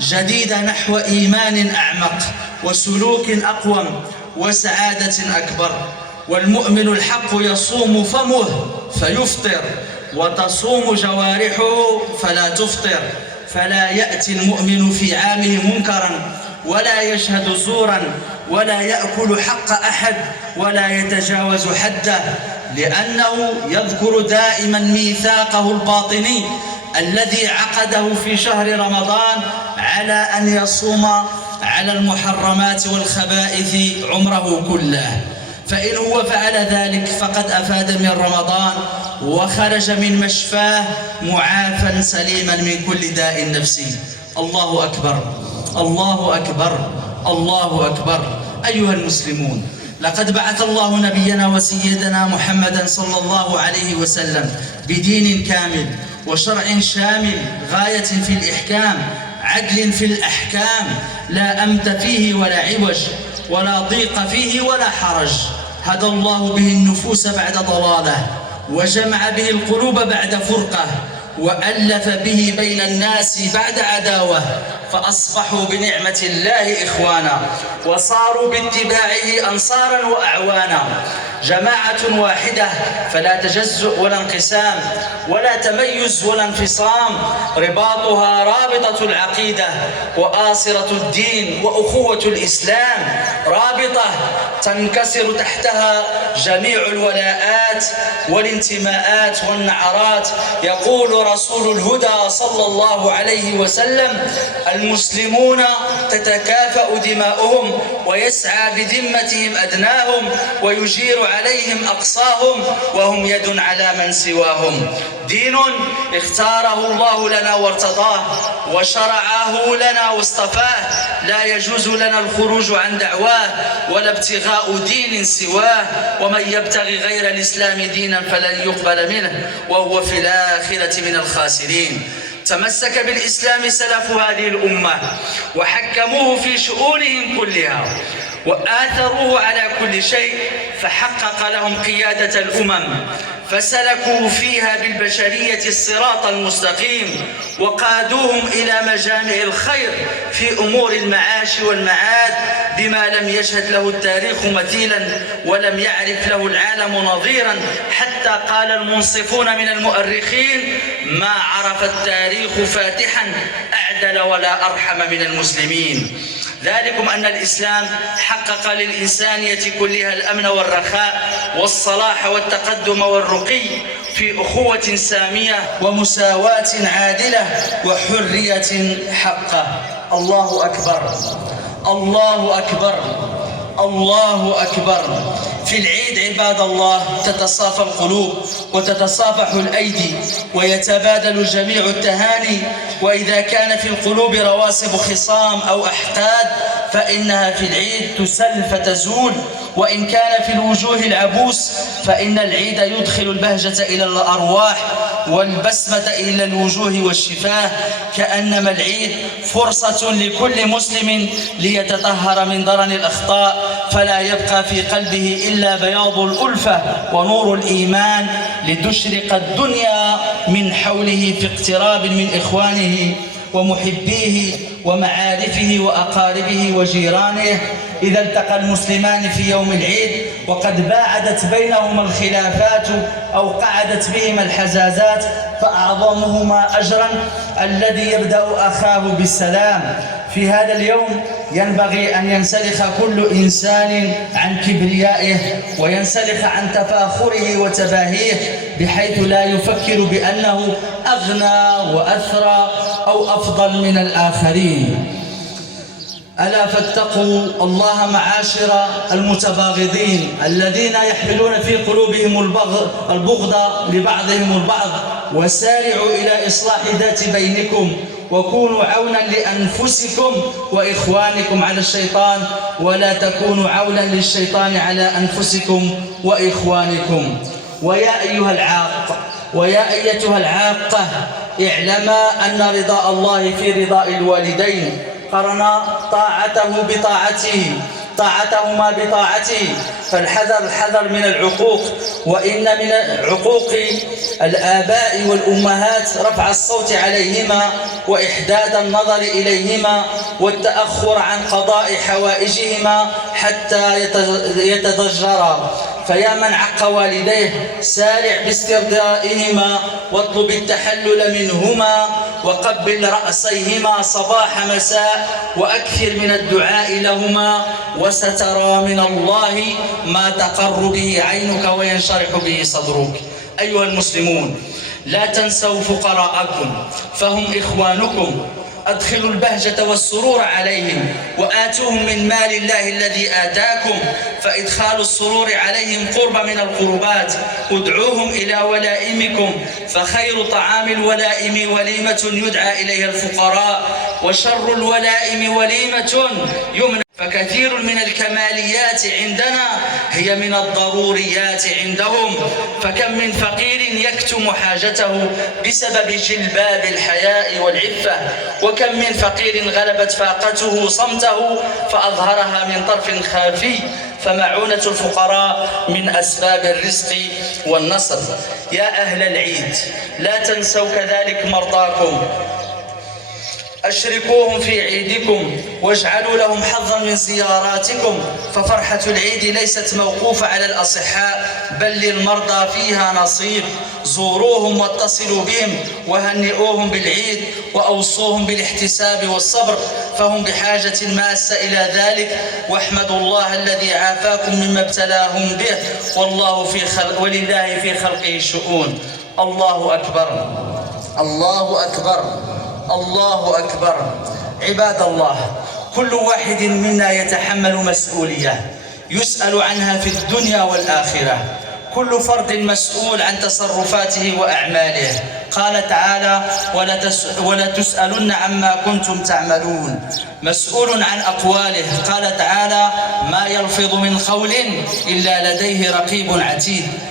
جديدة نحو إيمان أعمق وسلوك أقوم وسعادة أكبر. والمؤمن الحق يصوم فمه فيفطر وتصوم جوارحه فلا تفطر، فلا يأتي المؤمن في عامه منكرا ولا يشهد زورا ولا يأكل حق أحد ولا يتجاوز حده، لأنه يذكر دائما ميثاقه الباطني الذي عقده في شهر رمضان على أن يصوم على المحرمات والخبائث عمره كله. فإن هو فعل ذلك فقد أفاد من رمضان وخرج من مشفاه معافى سليما من كل داء نفسي. الله أكبر، الله أكبر، الله أكبر. أيها المسلمون، لقد بعث الله نبينا وسيدنا محمدا صلى الله عليه وسلم بدين كامل وشرع شامل غاية في الإحكام، عدل في الأحكام، لا أمت فيه ولا عوج ولا ضيق فيه ولا حرج. هدى الله به النفوس بعد ضلاله، وجمع به القلوب بعد فرقة، وألف به بين الناس بعد عداوة، فأصبحوا بنعمة الله إخوانا، وصاروا باتباعه أنصارا وأعوانا. جماعة واحدة فلا تجزؤ ولا انقسام ولا تميز ولا انفصام، رباطها رابطة العقيدة وآصرة الدين وأخوة الإسلام، رابطة تنكسر تحتها جميع الولاءات والانتماءات والنعرات. يقول رسول الهدى صلى الله عليه وسلم: المسلمون تتكافأ دماؤهم ويسعى بذمتهم أدناهم ويجير عليهم أقصاهم وهم يد على من سواهم. دين اختاره الله لنا وارتضاه وشرعه لنا واصطفاه، لا يجوز لنا الخروج عن دعواه ولا ابتغاء دين سواه، ومن يبتغي غير الإسلام دينا فلن يقبل منه وهو في الآخرة من الخاسرين. تمسك بالإسلام سلف هذه الأمة وحكموه في شؤونهم كلها وآثروه على كل شيء، فحقق لهم قيادة الأمم، فسلكوا فيها بالبشرية الصراط المستقيم، وقادوهم إلى مجامع الخير في أمور المعاش والمعاد بما لم يشهد له التاريخ مثيلا ولم يعرف له العالم نظيرا، حتى قال المنصفون من المؤرخين: ما عرف التاريخ فاتحا أعدل ولا أرحم من المسلمين. ذلكم أن الإسلام حقق للإنسانية كلها الأمن والرخاء والصلاح والتقدم والرقي في أخوة سامية ومساواة عادلة وحرية حقة. الله أكبر، الله أكبر، الله أكبر. في العيد عباد الله تتصافى القلوب وتتصافح الأيدي ويتبادل الجميع التهاني، وإذا كان في القلوب رواسب خصام أو أحقاد فإنها في العيد تسل فتزول، وإن كان في الوجوه العبوس فإن العيد يدخل البهجة إلى الأرواح والبسمة إلى الوجوه والشفاه، كأنما العيد فرصة لكل مسلم ليتطهر من درن الأخطاء، فلا يبقى في قلبه إلا بياض الألفة ونور الإيمان، لتشرق الدنيا من حوله في اقتراب من إخوانه ومحبيه ومعارفه وأقاربه وجيرانه. إذا التقى المسلمان في يوم العيد وقد باعدت بينهما الخلافات أو قعدت بهما الحزازات، فأعظمهما أجرا الذي يبدأ أخاه بالسلام. في هذا اليوم ينبغي أن ينسلخ كل إنسان عن كبريائه وينسلخ عن تفاخره وتباهيه، بحيث لا يفكر بأنه أغنى وأثرى أو أفضل من الآخرين. ألا فاتقوا الله معاشر المتباغضين الذين يحملون في قلوبهم البغض لبعضهم البعض، وسارعوا إلى إصلاح ذات بينكم، وكونوا عونا لأنفسكم وإخوانكم على الشيطان، ولا تكونوا عونا للشيطان على أنفسكم وإخوانكم. ويا أيها العاق ويا أيتها العاقة، اعلما أن رضاء الله في رضاء الوالدين، قرن طاعتهما بطاعته، الحذر من العقوق، وإن من عقوق الآباء والأمهات رفع الصوت عليهما وإحداد النظر إليهما والتأخر عن قضاء حوائجهما حتى يتضجرا. فيا من عق والديه سارع باسترضائهما واطلب التحلل منهما وقبل رأسيهما صباح مساء وأكثر من الدعاء لهما، وسترى من الله ما تقر به عينك وينشرح به صدرك. أيها المسلمون، لا تنسوا فقراءكم فهم إخوانكم، أدخلوا البهجة والسرور عليهم وآتوهم من مال الله الذي آتاكم، فإدخال السرور عليهم قرب من القربات. ادعوهم إلى ولائمكم، فخير طعام الولائم وليمة يدعى إليها الفقراء، وشر الولائم وليمة يمنع. فكثير من الكماليات عندنا هي من الضروريات عندهم، فكم من فقير يكتم حاجته بسبب جلباب الحياء والعفة، وكم من فقير غلبت فاقته صمته فأظهرها من طرف خافي. فمعونة الفقراء من أسباب الرزق والنصر. يا أهل العيد، لا تنسوا كذلك مرضاكم، أشركوهم في عيدكم واجعلوا لهم حظا من زياراتكم، ففرحة العيد ليست موقوفة على الأصحاء بل للمرضى فيها نصيب. زوروهم واتصلوا بهم وهنئوهم بالعيد وأوصوهم بالاحتساب والصبر، فهم بحاجة ماسة إلى ذلك. واحمدوا الله الذي عافاكم مما ابتلاهم به، ولله في خلقه شؤون. الله أكبر، الله أكبر، الله أكبر. عباد الله، كل واحد منا يتحمل مسؤولية يسأل عنها في الدنيا والآخرة. كل فرد مسؤول عن تصرفاته وأعماله. قال تعالى: ولا تسألن عما كنتم تعملون. مسؤول عن أقواله. قال تعالى: ما يلفظ من قول إلا لديه رقيب عتيد.